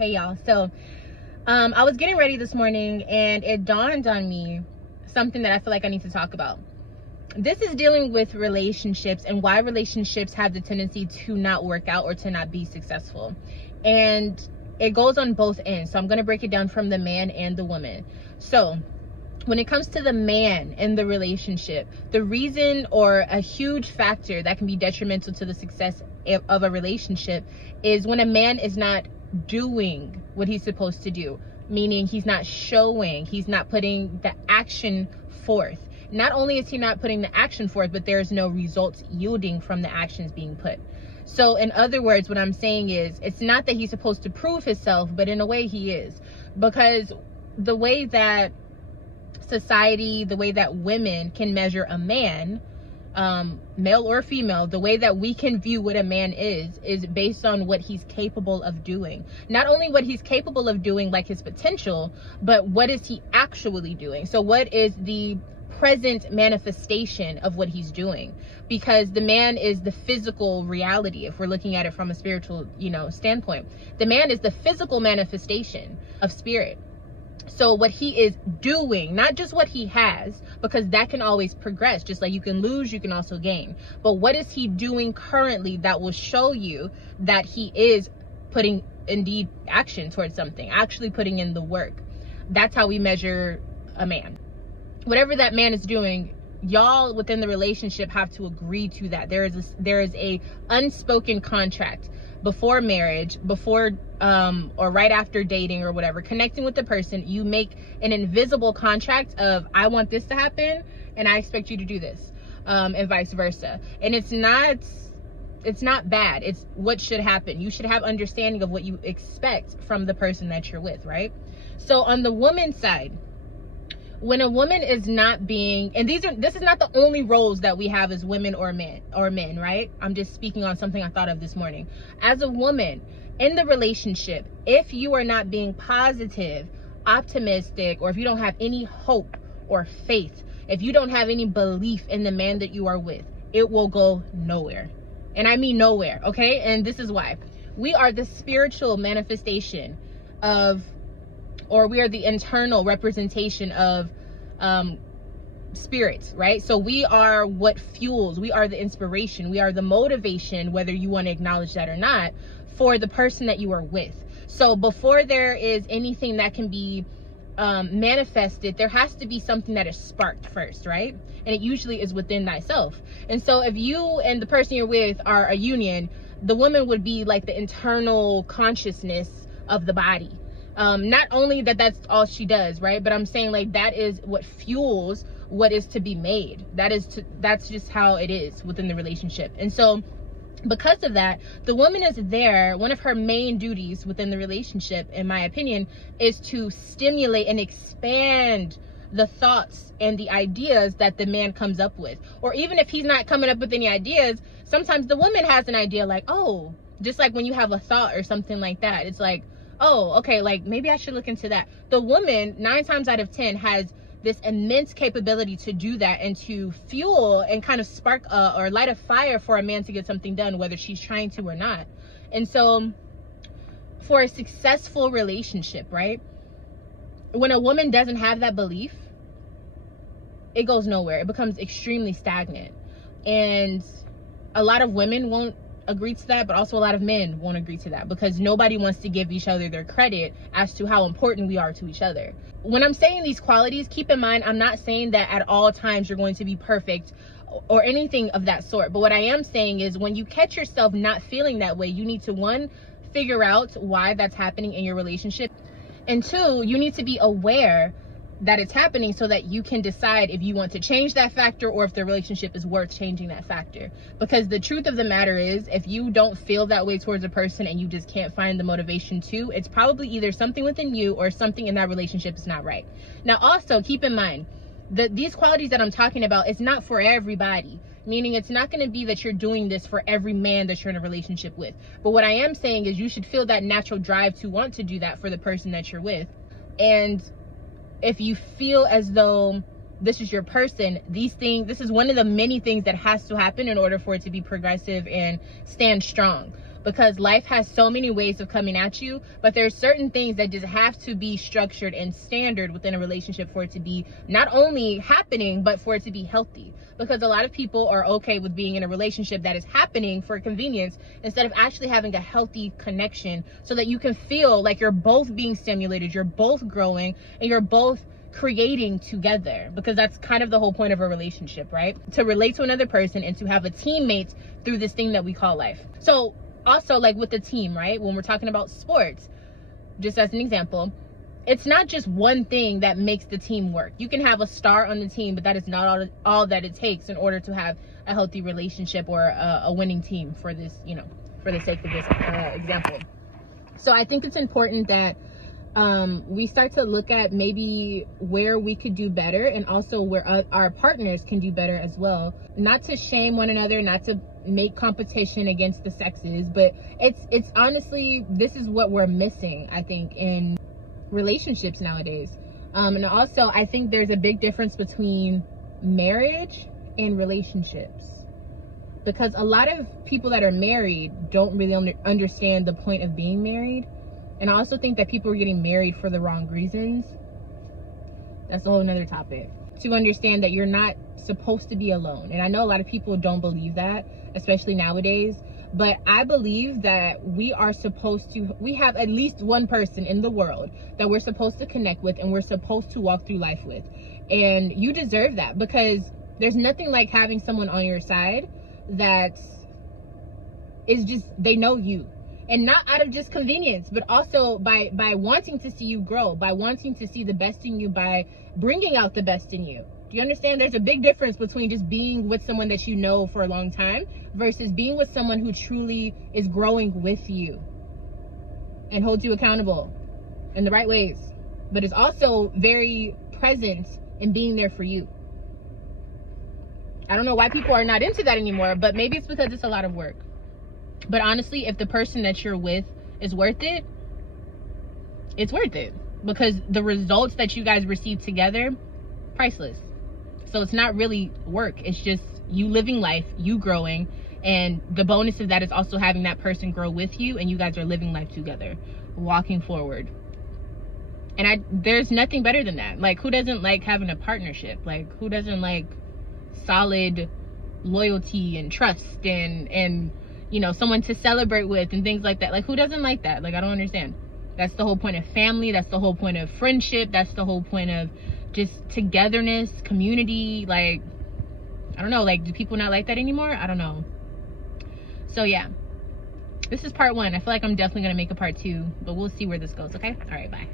Hey y'all. So I was getting ready this morning and it dawned on me something that I feel like I need to talk about. This is dealing with relationships and why relationships have the tendency to not work out or to not be successful. And it goes on both ends. So I'm going to break it down from the man and the woman. So when it comes to the man in the relationship, the reason or a huge factor that can be detrimental to the success of a relationship is when a man is not doing what he's supposed to do, meaning he's not showing, he's not putting the action forth. Not only is he not putting the action forth, but there's no results yielding from the actions being put. So in other words, what I'm saying is, it's not that he's supposed to prove himself, but in a way he is. Because the way that society, the way that women can measure a man, male or female, the way that we can view what a man is based on what he's capable of doing. Not only what he's capable of doing, like his potential, but what is he actually doing? So what is the present manifestation of what he's doing? Because the man is the physical reality. If we're looking at it from a spiritual, standpoint, the man is the physical manifestation of spirit. So what he is doing, not just what he has, because that can always progress. Just like you can lose, you can also gain. But what is he doing currently that will show you that he is putting indeed action towards something, actually putting in the work? That's how we measure a man. Whatever that man is doing, y'all within the relationship have to agree to that. There is a unspoken contract before marriage, before or right after dating or whatever, connecting with the person. You make an invisible contract of, I want this to happen and I expect you to do this, and vice versa. And it's not bad. It's what should happen. You should have understanding of what you expect from the person that you're with, right? So on the woman's side, when a woman is not being, and this is not the only roles that we have as women or men, right? I'm just speaking on something I thought of this morning. As a woman in the relationship, if you are not being positive, optimistic, or if you don't have any hope or faith, if you don't have any belief in the man that you are with, it will go nowhere. And I mean nowhere, okay? And this is why. We are the spiritual manifestation of, or we are the internal representation of spirits, right? So we are what fuels, we are the inspiration, we are the motivation, whether you want to acknowledge that or not, for the person that you are with. So before there is anything that can be manifested, there has to be something that is sparked first, right? And it usually is within thyself. And so if you and the person you're with are a union, the woman would be like the internal consciousness of the body. Not only that's all she does, right? But I'm saying, like, that is what fuels what is to be made. That's just how it is within the relationship. And so because of that, the woman is there. One of her main duties within the relationship, in my opinion, is to stimulate and expand the thoughts and the ideas that the man comes up with. Or even if he's not coming up with any ideas, sometimes the woman has an idea, like, oh, just like when you have a thought or something like that, it's like, oh, okay, like maybe I should look into that. The woman, 9 times out of 10, has this immense capability to do that and to fuel and kind of spark or light a fire for a man to get something done, whether she's trying to or not. And so for a successful relationship, right, when a woman doesn't have that belief, it goes nowhere. It becomes extremely stagnant. And a lot of women won't agree to that, but also a lot of men won't agree to that, because nobody wants to give each other their credit as to how important we are to each other. When I'm saying these qualities, keep in mind, I'm not saying that at all times you're going to be perfect or anything of that sort. But what I am saying is, when you catch yourself not feeling that way, you need to, 1, figure out why that's happening in your relationship, and 2, you need to be aware that it's happening so that you can decide if you want to change that factor or if the relationship is worth changing that factor. Because the truth of the matter is, if you don't feel that way towards a person and you just can't find the motivation to, it's probably either something within you or something in that relationship is not right. Now, also keep in mind that these qualities that I'm talking about, it's not for everybody. Meaning it's not going to be that you're doing this for every man that you're in a relationship with. But what I am saying is, you should feel that natural drive to want to do that for the person that you're with. And if you feel as though this is your person, this is one of the many things that has to happen in order for it to be progressive and stand strong. because life has so many ways of coming at you, but there's certain things that just have to be structured and standard within a relationship for it to be not only happening, but for it to be healthy. Because a lot of people are okay with being in a relationship that is happening for convenience instead of actually having a healthy connection, so that you can feel like you're both being stimulated, you're both growing, and you're both creating together. Because that's kind of the whole point of a relationship, right? To relate to another person and to have a teammate through this thing that we call life. So also, like with the team, right? When we're talking about sports, just as an example, it's not just one thing that makes the team work. You can have a star on the team, but that is not all that it takes in order to have a healthy relationship or a winning team, for this, you know, for the sake of this example. So I think it's important that we start to look at maybe where we could do better, and also where our partners can do better as well. Not to shame one another, not to make competition against the sexes, but it's honestly, this is what we're missing, I think, in relationships nowadays. And also, I think there's a big difference between marriage and relationships, because a lot of people that are married don't really understand the point of being married. And I also think that people are getting married for the wrong reasons. That's a whole nother topic. To understand that you're not supposed to be alone. And I know a lot of people don't believe that, especially nowadays. But I believe that we are supposed to, we have at least one person in the world that we're supposed to connect with and we're supposed to walk through life with. And you deserve that, because there's nothing like having someone on your side that is just, they know you. And not out of just convenience, but also by wanting to see you grow, by wanting to see the best in you, by bringing out the best in you. Do you understand? There's a big difference between just being with someone that you know for a long time versus being with someone who truly is growing with you and holds you accountable in the right ways, but is also very present in being there for you. I don't know why people are not into that anymore, but maybe it's because it's a lot of work. But honestly, if the person that you're with is worth it, it's worth it. Because the results that you guys receive together, priceless. So it's not really work. It's just you living life, you growing. And the bonus of that is also having that person grow with you. And you guys are living life together, walking forward. And there's nothing better than that. Like, who doesn't like having a partnership? Like, who doesn't like solid loyalty and trust and you know, someone to celebrate with and things like that? Like, who doesn't like that? Like, I don't understand. That's the whole point of family. That's the whole point of friendship. That's the whole point of just togetherness, community. Like, I don't know. Like, do people not like that anymore? I don't know. So, yeah. This is part 1. I feel like I'm definitely going to make a part 2, but we'll see where this goes, okay? All right, bye.